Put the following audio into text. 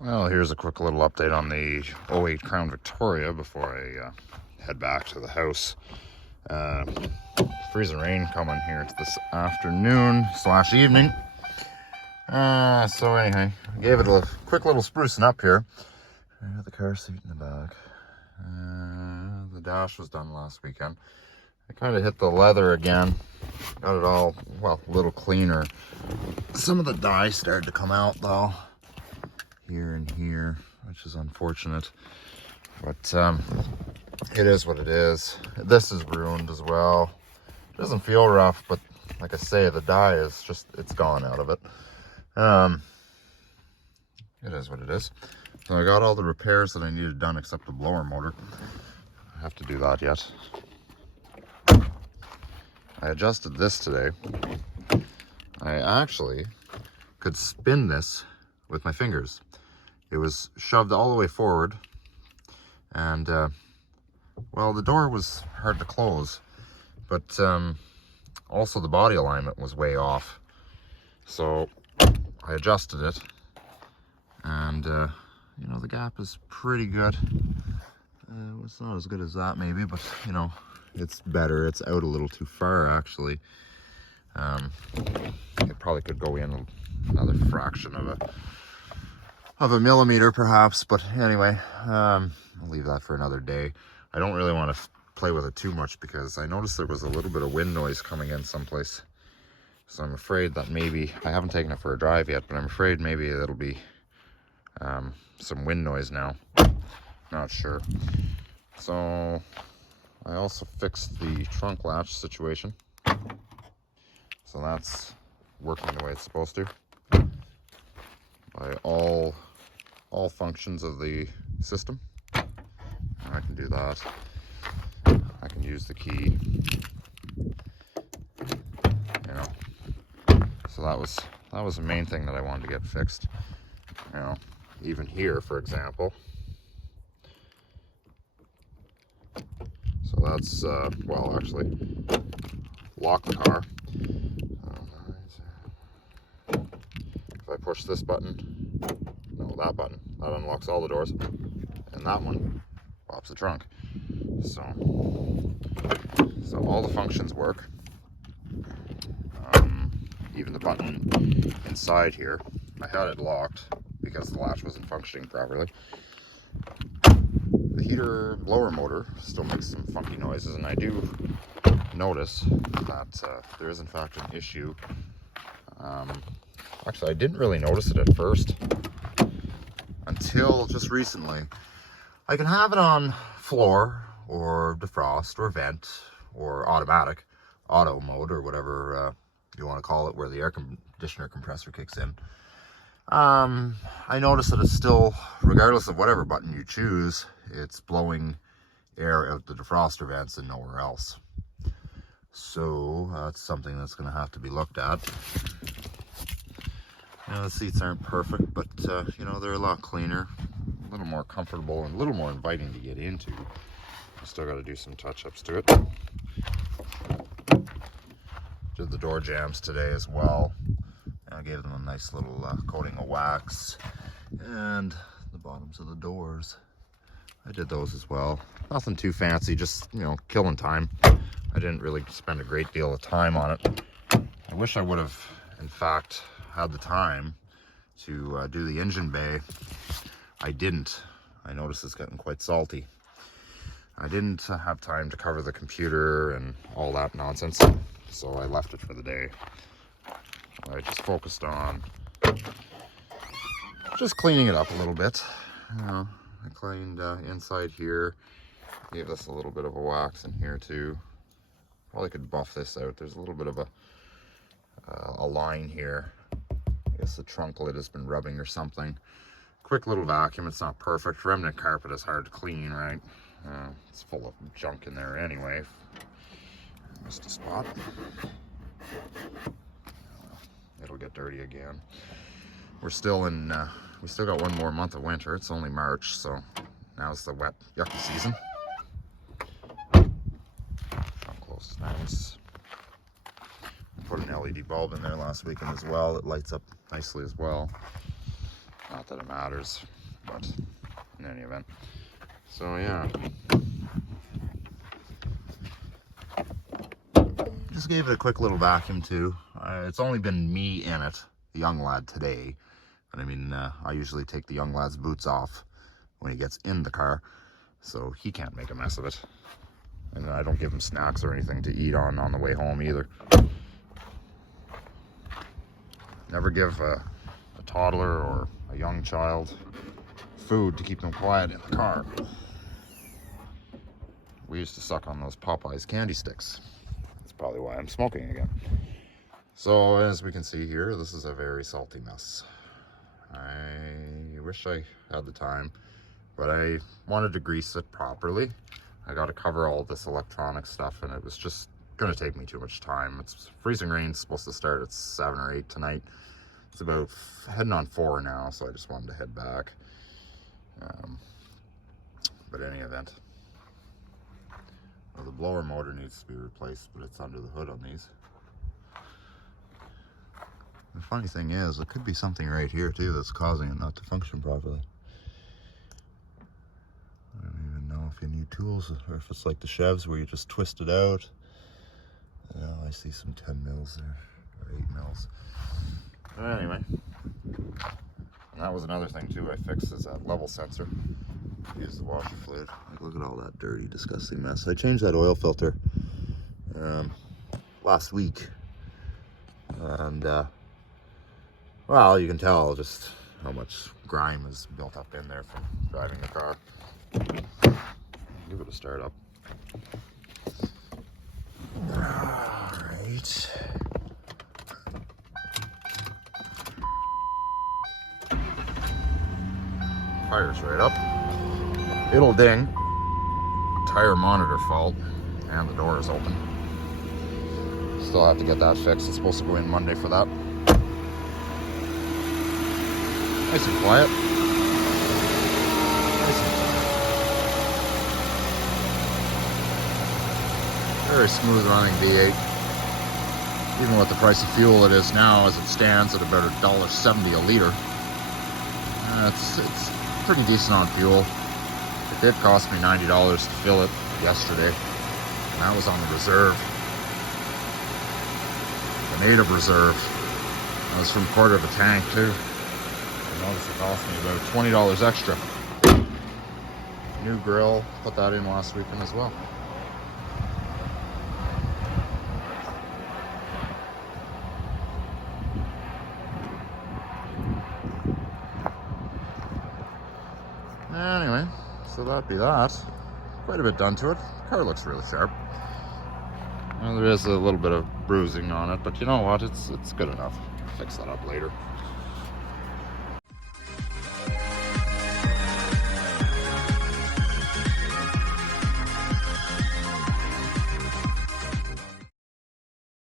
Well, here's a quick little update on the '08 Crown Victoria before I head back to the house. Freezing rain coming here this afternoon / evening. So anyway, I gave it a quick little sprucing up here. I got the car seat in the back. The dash was done last weekend. I kind of hit the leather again. Got it all, well, a little cleaner. Some of the dye started to come out though, here and here, which is unfortunate. But it is what it is. This is ruined as well. It doesn't feel rough, but like I say, the dye is just, it's gone out of it. It is what it is. So I got all the repairs that I needed done except the blower motor. I have to do that yet. I adjusted this today. I actually could spin this with my fingers. It was shoved all the way forward, and well, the door was hard to close, but also the body alignment was way off. So I adjusted it, and you know, the gap is pretty good. It's not as good as that maybe, but you know, it's better. It's out a little too far actually. It probably could go in another fraction of a millimeter perhaps, but anyway, I'll leave that for another day. I don't really want to play with it too much because I noticed there was a little bit of wind noise coming in someplace. So I'm afraid that maybe, I haven't taken it for a drive yet, but I'm afraid maybe it'll be some wind noise now. Not sure. So I also fixed the trunk latch situation. So that's working the way it's supposed to. By all functions of the system. I can do that. I can use the key. You know. So that was the main thing that I wanted to get fixed. You know, even here, for example. So that's well, actually, lock the car. If I push this button, no, that button, that unlocks all the doors, and that one pops the trunk. So all the functions work. Even the button inside here, I had it locked because the latch wasn't functioning properly. The heater blower motor still makes some funky noises, and I do notice that there is in fact an issue. Actually, I didn't really notice it at first until just recently. I can have it on floor or defrost or vent or automatic, auto mode or whatever you want to call it, where the air conditioner compressor kicks in. I notice that it's still, regardless of whatever button you choose, it's blowing air out the defroster vents and nowhere else. So that's something that's going to have to be looked at. You know, the seats aren't perfect, but you know, they're a lot cleaner, a little more comfortable, and a little more inviting to get into. I still got to do some touch-ups to it. Did the door jambs today as well. I gave them a nice little coating of wax, and the bottoms of the doors, I did those as well. Nothing too fancy, just, you know, killing time. I didn't really spend a great deal of time on it. I wish I would have, in fact, had the time to do the engine bay. I didn't. I noticed it's getting quite salty. I didn't have time to cover the computer and all that nonsense, so I left it for the day. I just focused on just cleaning it up a little bit. You know, I cleaned inside here, gave this a little bit of a wax in here too. Probably could buff this out. There's a little bit of a line here. I guess the trunk lid has been rubbing or something. Quick little vacuum. It's not perfect. Remnant carpet is hard to clean, right? It's full of junk in there anyway. Missed a spot. It'll get dirty again. We're still in, we still got one more month of winter. It's only March, so now's the wet, yucky season. Trunk close, nice. Put an LED bulb in there last weekend as well. It lights up nicely as well. Not that it matters, but in any event. So yeah. Just gave it a quick little vacuum too. It's only been me in it, the young lad, today. But I mean, I usually take the young lad's boots off when he gets in the car, so he can't make a mess of it. And I don't give him snacks or anything to eat on the way home either. Never give a toddler or a young child food to keep them quiet in the car. We used to suck on those Popeyes candy sticks. That's probably why I'm smoking again. So as we can see here, this is a very salty mess. I wish I had the time, but I wanted to grease it properly. I got to cover all this electronic stuff, and it was just going to take me too much time. It's freezing rain, it's supposed to start at 7 or 8 tonight. It's about heading on 4 now, so I just wanted to head back. But in any event, well, the blower motor needs to be replaced, but it's under the hood on these. The funny thing is, it could be something right here too that's causing it not to function properly. I don't even know if you need tools or if it's like the Chevs where you just twist it out. Oh, I see some 10 mils there, or 8 mils. But anyway, and that was another thing too I fixed, is that level sensor. Use the washer fluid. Like, look at all that dirty, disgusting mess. I changed that oil filter last week, and well, you can tell just how much grime is built up in there from driving the car. Give it a start up. Alright. Fire's right up. It'll ding. Tire monitor fault, and the door is open. Still have to get that fixed. It's supposed to go in Monday for that. Nice and quiet. Nice and quiet. Very smooth running V8. Even with the price of fuel it is now, as it stands at about $1.70 a liter. It's pretty decent on fuel. It did cost me $90 to fill it yesterday, and that was on the reserve. The native reserve. That was from quarter of a tank too. I noticed it cost me about $20 extra. New grill, put that in last weekend as well. Anyway, so that'd be that. Quite a bit done to it. The car looks really sharp. Well, there is a little bit of bruising on it, but you know what? It's good enough. Fix that up later.